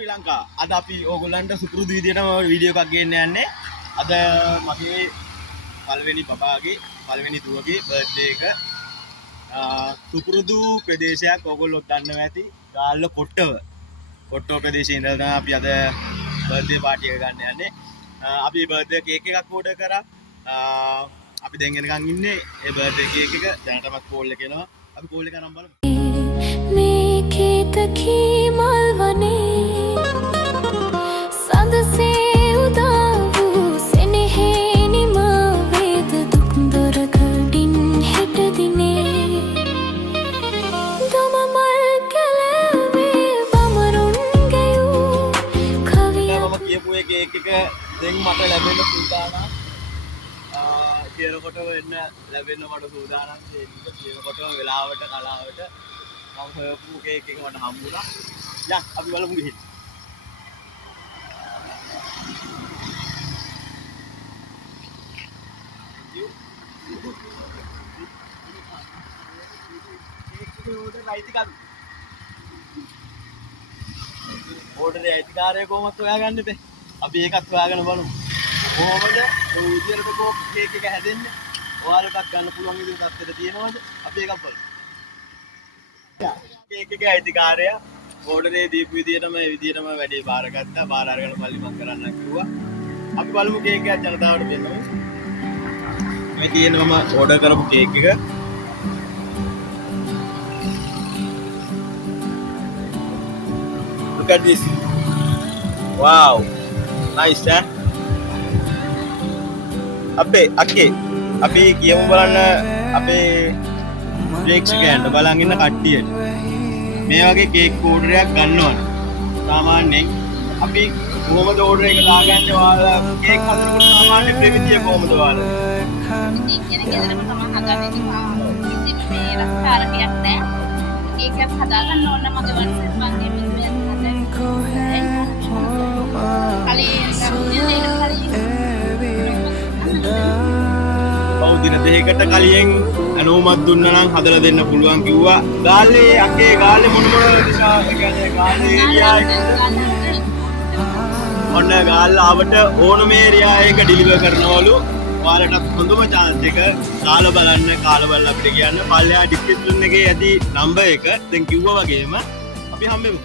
ශ්‍රී ලංකා අද අපි ඕගොල්ලන්ට සුපුරුදු විදියටම වීඩියෝ එකක් ගේන්න යන්නේ. අද මගේ පළවෙනි බබාගේ පළවෙනි දුවගේ බර්ත්ඩේ එක. සුපුරුදු ප්‍රදේශයක් ඕගොල්ලෝ දන්නවා ඇති. ගාල්ල කොට්ටව ප්‍රදේශයේ ඉඳලා අපි අද බර්ත්ඩේ පාටි එක ගන්න යන්නේ. අපි බර්ත්ඩේ කේක් එකක් ඕඩර් කරා. අපි දැන් එනකන් ඉන්නේ ඒ බර්ත්ඩේ කේක් එක දැනටමත් කෝල් එක එනවා. අපි කෝල් එක අරන් බලමු. කේක් එක දැන් මට ලැබෙන්න සූදානම්. කියනකොට වෙන්න ලැබෙන්න මට සූදානම්. ඒක කියනකොට වෙලාවට කලාවට මම හොයපු කේක් එක මට හම්බුණා. යන් අපි බලමු ගිහින්. ඕඩරේ අයිතිකාරය කොහොමද හොයාගන්නේ බෑ. අපි ඒකත් හොයාගෙන බලමු. කොහොමද මේ විදියට කේක් එක හැදෙන්නේ? ඔයාලටත් ගන්න පුළුවන් විදිහට තත්ත්වෙට තියෙනවද? අපි ඒකත් බලමු. කේක් එකේ අයිතිකාරයා ඕඩරේ දීපු විදියටම මේ විදියටම වැඩේ බාරගත්තා. බාර අරගෙන මල්ලි මම කරන්න කිව්වා. අපි බලමු කේක් එක ජනතාවට දෙන්නමු. මේ තියෙන මම ඕඩර් කරපු කේක් එක. Look at this. Wow. Nice, eh? අපි කියමු බලන්න අපේ ප්‍රේක්ෂකයන්ට බලන් ඉන්න කට්ටියට මේ වගේ කේක් ඕඩරයක් ගන්න ඕන. සාමාන්‍යයෙන් අපි කොහොමද ඕඩර් එක දාගන්නේ? ඔයාලා කේක් හදනකොට සාමාන්‍ය ප්‍රමිතිය කොහොමද ඔයාලා? ඉතින් ගෙදරම තමයි හදන්නේ. ඉතින් මේ රස්තාරකයක් නෑ. කේක් එකක් හදාගන්න ඕන මගේ වන්සර් මගේ මිනිහෙන් හදන්නේ. දින දෙකකට කලින් අනුමත දුන්නා නම් හදලා දෙන්න පුළුවන් කිව්වා. ගාල්ලේ අකේ ගාල්ලේ මොන දිශා කියන්නේ ගාල්ලේ ඒරියා ඔන්න ගාල්ල ආවට ඕනම ඒරියා එක ඩිලිවර් කරනවලු. ඔයාලට හොඳම chance එක කාලා බලන්න. කාලා බලලා අපිට කියන්න පල්ලෙහා ඩිස්ක්‍රිප්ෂන් එකේ ඇති නම්බර් එක. දැන් කිව්වා වගේම අපි හම්බෙමු.